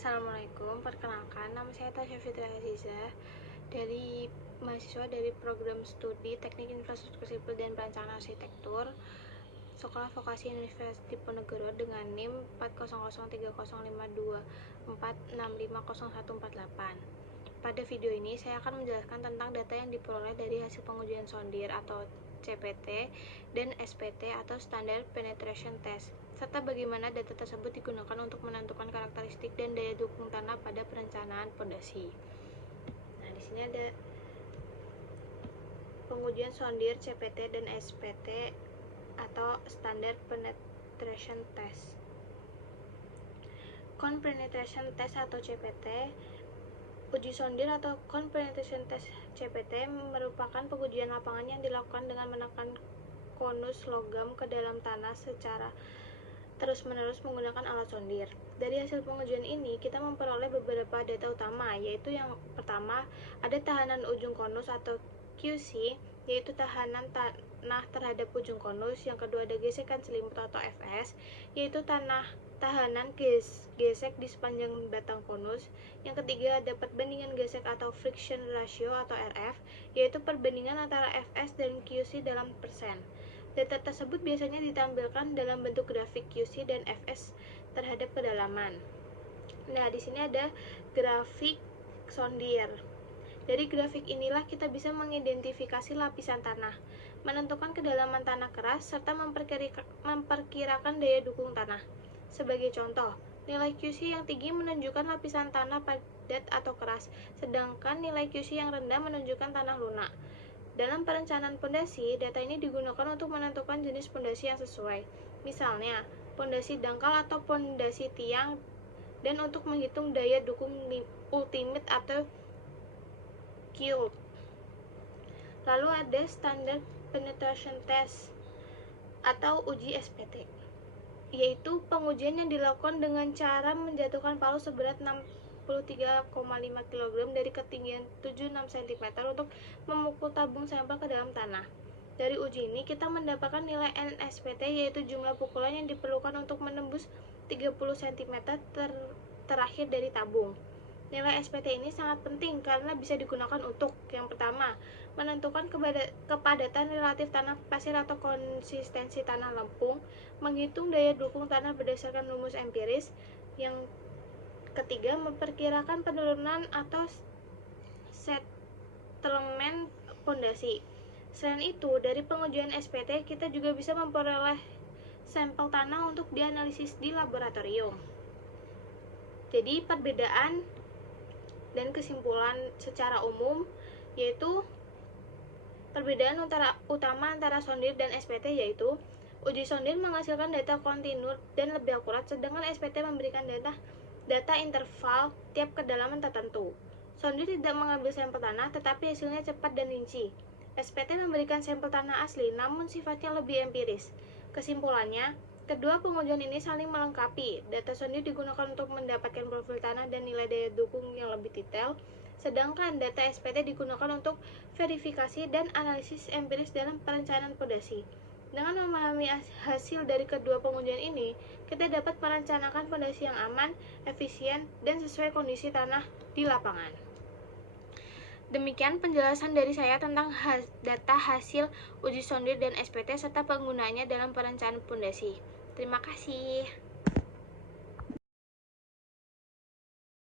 Assalamualaikum, perkenalkan nama saya Tasya Fitri Aziza dari mahasiswa dari program studi Teknik Infrastruktur Sipil dan Perencanaan Arsitektur Sekolah Vokasi Universitas Diponegoro dengan NIM 400305246500148. Pada video ini saya akan menjelaskan tentang data yang diperoleh dari hasil pengujian sondir atau CPT dan SPT atau Standard Penetration Test, serta bagaimana data tersebut digunakan untuk menentukan karakteristik dan daya dukung tanah pada perencanaan fondasi. Nah, di sini ada pengujian sondir CPT dan SPT atau Standard Penetration Test. Cone Penetration Test atau CPT. Uji sondir atau Cone Penetration Test CPT merupakan pengujian lapangan yang dilakukan dengan menekan konus logam ke dalam tanah secara terus-menerus menggunakan alat sondir. Dari hasil pengujian ini, kita memperoleh beberapa data utama, yaitu yang pertama, ada tahanan ujung konus atau QC, yaitu tahanan tanah terhadap ujung konus. Yang kedua, ada gesekan selimut atau FS, yaitu tahanan gesek di sepanjang batang konus. Yang ketiga, ada perbandingan gesek atau friction ratio atau RF, yaitu perbandingan antara FS dan QC dalam persen. Data tersebut biasanya ditampilkan dalam bentuk grafik QC dan FS terhadap kedalaman. Nah, di sini ada grafik sondir. Dari grafik inilah kita bisa mengidentifikasi lapisan tanah, menentukan kedalaman tanah keras, serta memperkirakan daya dukung tanah. Sebagai contoh, nilai QC yang tinggi menunjukkan lapisan tanah padat atau keras, sedangkan nilai QC yang rendah menunjukkan tanah lunak. Dalam perencanaan fondasi, data ini digunakan untuk menentukan jenis fondasi yang sesuai. Misalnya, fondasi dangkal atau fondasi tiang, dan untuk menghitung daya dukung ultimate atau yield. Lalu ada Standard Penetration Test atau uji SPT, yaitu pengujian yang dilakukan dengan cara menjatuhkan palu seberat 63,5 kg dari ketinggian 76 cm untuk memukul tabung sampel ke dalam tanah. Dari uji ini kita mendapatkan nilai NSPT, yaitu jumlah pukulan yang diperlukan untuk menembus 30 cm terakhir dari tabung. Nilai SPT ini sangat penting karena bisa digunakan untuk yang pertama, menentukan kepadatan relatif tanah pasir atau konsistensi tanah lempung, menghitung daya dukung tanah berdasarkan rumus empiris. Yang ketiga, memperkirakan penurunan atau settlement fondasi. Selain itu, dari pengujian SPT kita juga bisa memperoleh sampel tanah untuk dianalisis di laboratorium. Jadi perbedaan dan kesimpulan secara umum yaitu perbedaan utama antara sondir dan SPT yaitu uji sondir menghasilkan data kontinu dan lebih akurat, sedangkan SPT memberikan data interval tiap kedalaman tertentu. Sondir tidak mengambil sampel tanah, tetapi hasilnya cepat dan rinci. SPT memberikan sampel tanah asli, namun sifatnya lebih empiris. Kesimpulannya, kedua pengujian ini saling melengkapi. Data sondir digunakan untuk mendapatkan profil tanah dan nilai daya dukung yang lebih detail, sedangkan data SPT digunakan untuk verifikasi dan analisis empiris dalam perencanaan fondasi. Dengan memahami hasil dari kedua pengujian ini, kita dapat merencanakan fondasi yang aman, efisien, dan sesuai kondisi tanah di lapangan. Demikian penjelasan dari saya tentang data hasil uji sondir dan SPT serta penggunaannya dalam perencanaan fondasi. Terima kasih.